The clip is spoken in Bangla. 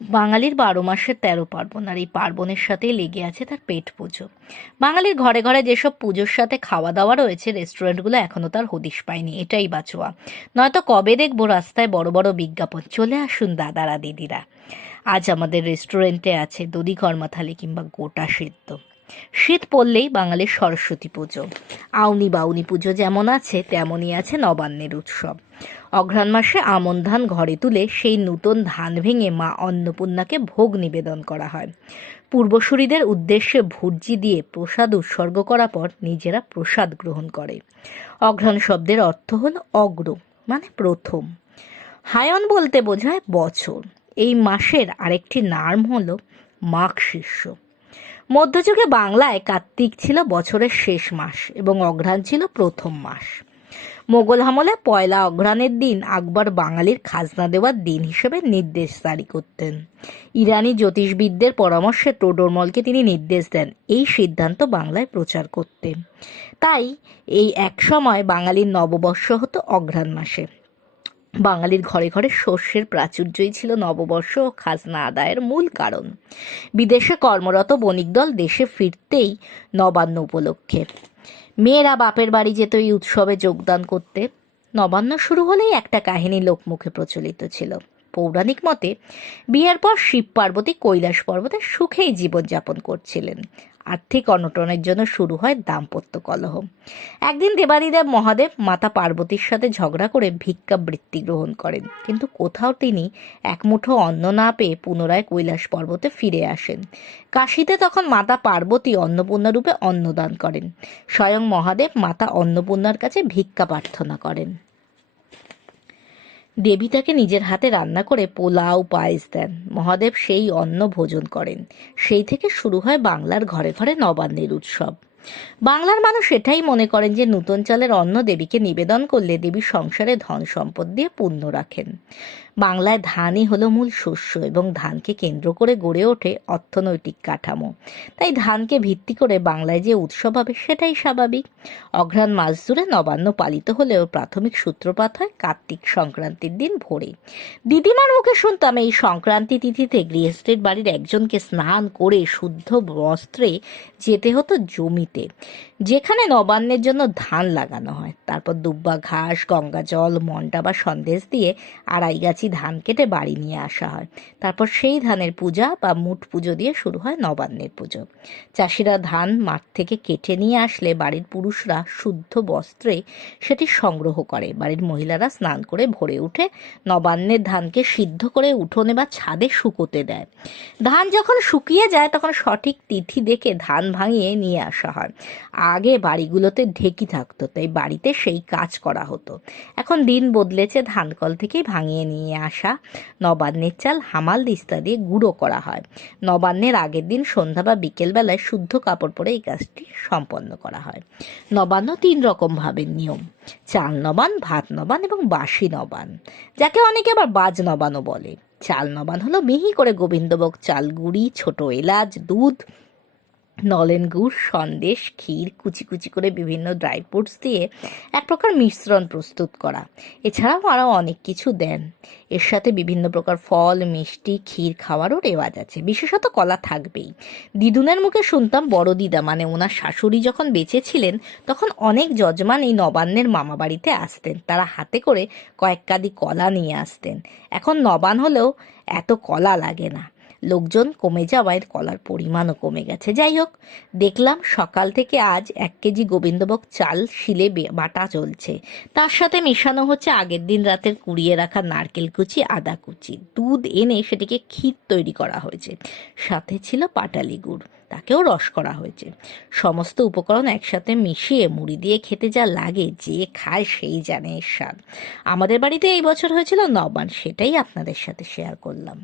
বাঙালির 12 মাসের 13 পার্বণ, আর এই পার্বণের সাথেই লেগে আছে তার পেট পুজো। বাঙালির ঘরে ঘরে যেসব পুজোর সাথে খাওয়া দাওয়া রয়েছে, রেস্টুরেন্টগুলো এখনো তার হদিশ পায়নি, এটাই বাঁচোয়া। নয়তো কবে দেখবো রাস্তায় বড় বড় বিজ্ঞাপন, চলে আসুন দাদারা দিদিরা। আজ আমাদের রেস্টুরেন্টে আছে দধি কর্মা থালি কিংবা গোটা সিদ্ধ। শীত পড়লেই বাঙালির সরস্বতী পুজো, আউনি বাউনি পুজো যেমন আছে তেমনই আছে নবান্নের উৎসব। অঘ্রাণ মাসে আমন ধান ঘরে তুলে সেই নূতন ধান ভেঙে মা অন্নপূর্ণাকে ভোগ নিবেদন করা হয়। পূর্বসূরীদের উদ্দেশ্যে ভুর্জি দিয়ে প্রসাদ উৎসর্গ করার পর নিজেরা প্রসাদ গ্রহণ করে। অঘ্রাণ শব্দের অর্থ হল অগ্র, মানে প্রথম। হায়ন বলতে বোঝায় বছর। এই মাসের আরেকটি নাম হল মাঘ শীর্ষ। মধ্যযুগে বাংলায় কার্তিক ছিল বছরের শেষ মাস এবং অঘ্রাণ ছিল প্রথম মাস। মোগল আমলে পয়লা অঘ্রাণের দিন আকবর বাঙালির খাজনা দেওয়ার দিন হিসেবে নির্দেশ জারি করতেন। ইরানি জ্যোতিষবিদদের পরামর্শে টোডরমলকে তিনি নির্দেশ দেন এই সিদ্ধান্ত বাংলায় প্রচার করতে। তাই এই এক সময় বাঙালির নববর্ষ হতো অঘ্রাণ মাসে। বাঙালির ঘরে ঘরে শস্যের প্রাচুর্যই ছিল নববর্ষ ও খাজনা আদায়ের মূল কারণ। বিদেশে কর্মরত বণিক দল দেশে ফিরতেই নবান্ন উপলক্ষে মেয়েরা বাপের বাড়ি যেত এই উৎসবে যোগদান করতে। নবান্ন শুরু হলেই একটা কাহিনী লোকমুখে প্রচলিত ছিল। পৌরাণিক মতে বিয়ের পর শিব পার্বতী কৈলাস পর্বতে সুখেই জীবনযাপন করছিলেন। আর্থিক অনটনের জন্য শুরু হয় দাম্পত্য কলহ। একদিন দেবাদিদেব মহাদেব মাতা পার্বতীর সাথে ঝগড়া করে ভিক্ষাবৃত্তি গ্রহণ করেন, কিন্তু কোথাও তিনি এক মুঠো অন্ন না পেয়ে পুনরায় কৈলাস পর্বতে ফিরে আসেন। কাশীতে তখন মাতা পার্বতী অন্নপূর্ণা রূপে অন্নদান করেন। স্বয়ং মহাদেব মাতা অন্নপূর্ণার কাছে ভিক্ষা প্রার্থনা করেন। দেবী তাকে নিজের হাতে রান্না করে পোলাও পায়েস দেন। মহাদেব সেই অন্ন ভোজন করেন। সেই থেকে শুরু হয় বাংলার ঘরে ঘরে নবান্নের উৎসব। বাংলার মানুষ এটাই মনে করেন যে নূতন চালের অন্ন দেবীকে নিবেদন করলে দেবী সংসারে ধন সম্পদ দিয়ে পূর্ণ রাখেন। বাংলায় ধানই হলো মূল শস্য এবং ধানকে কেন্দ্র করে গড়ে ওঠে অর্থনৈতিক কাঠামো। তাই ধানকে ভিত্তি করে বাংলায় যে উৎসব হবে সেটাই স্বাভাবিক। অঘ্রাণ মাস জুড়ে নবান্ন পালিত হলেও প্রাথমিক সূত্রপাত হয় কার্তিক সংক্রান্তির দিন ভোরে। দিদিমার মুখে শুনতাম এই সংক্রান্তি তিথিতে গৃহস্থের বাড়ির একজনকে স্নান করে শুদ্ধ বস্ত্রে যেতে হতো জমিতে, যেখানে নবান্নের জন্য ধান লাগানো হয়। তারপর দুব্বা ঘাস, গঙ্গা জল, মন্ডা বা সন্দেশ দিয়ে আড়াই গাছি ধান কেটে বাড়ি নিয়ে আসা হয়। তারপর সেই ধানের পূজা বা মুঠ পুজো দিয়ে শুরু হয় নবান্নের পুজো। চাষিরা ধান মাঠ থেকে কেটে নিয়ে আসলে বাড়ির পুরুষরা শুদ্ধ বস্ত্রে সেটি সংগ্রহ করে। বাড়ির মহিলারা স্নান করে ভোরে উঠে নবান্নের ধানকে সিদ্ধ করে উঠোনে বা ছাদে শুকোতে দেয়। ধান যখন শুকিয়ে যায় তখন সঠিক তিথি দেখে ধান ভাঙিয়ে নিয়ে আসা হয়। আগে বাড়িগুলোতে ঢেকি থাকতো, তাই বাড়িতে সেই কাজ করা হতো। এখন দিন বদলেছে, ধানকল থেকেই ভাঙিয়ে নিয়ে আসা নবান্নের চাল হামাল দিস্তা দিয়ে গুঁড়ো করা হয়। নবান্নের আগের দিন সন্ধ্যা বা বিকেলবেলায় শুদ্ধ কাপড় পরে এই কাজটি সম্পন্ন করা হয়। নবান্ন 3 রকম ভাবে নিয়ম: চাল নবান, ভাত নবান এবং বাসি নবান, যাকে অনেকে আবার বাজ নবানও বলে। চাল নবান হলো মিহি করে গোবিন্দভোগ চাল, গুঁড়ি, ছোট এলাচ, দুধ, নলেন গুড়, সন্দেশ, ক্ষীর, কুচি কুচি করে বিভিন্ন ড্রাই ফ্রুটস দিয়ে এক প্রকার মিশ্রণ প্রস্তুত করা। এছাড়াও আরও অনেক কিছু দেন। এর সাথে বিভিন্ন প্রকার ফল, মিষ্টি, ক্ষীর খাওয়ারও রেওয়াজ আছে। বিশেষত কলা থাকবেই। দিদুনের মুখে শুনতাম বড় দিদা মানে ওনার শাশুড়ি যখন বেঁচে ছিলেন তখন অনেক যজমান এই নবান্নের মামা বাড়িতে আসতেন। তারা হাতে করে কয়েক কাঁদি কলা নিয়ে আসতেন। এখন নবান হলেও এত কলা লাগে না, লোকজন কমে যাওয়ায় কলার পরিমাণও কমে গেছে। যাই হোক, দেখলাম সকাল থেকে আজ 1 কেজি গোবিন্দভোগ চাল শিলে বাটা চলছে। তার সাথে মেশানো হচ্ছে আগের দিন রাতের কুড়িয়ে রাখা নারকেল কুচি, আদা কুচি। দুধ এনে সেটিকে ক্ষীর তৈরি করা হয়েছে। সাথে ছিল পাটালি গুড়, তাকেও রস করা হয়েছে। সমস্ত উপকরণ একসাথে মিশিয়ে মুড়ি দিয়ে খেতে যা লাগে, যে খায় সেই জানে এর স্বাদ। আমাদের বাড়িতে এই বছর হয়েছিল নবান, সেটাই আপনাদের সাথে শেয়ার করলাম।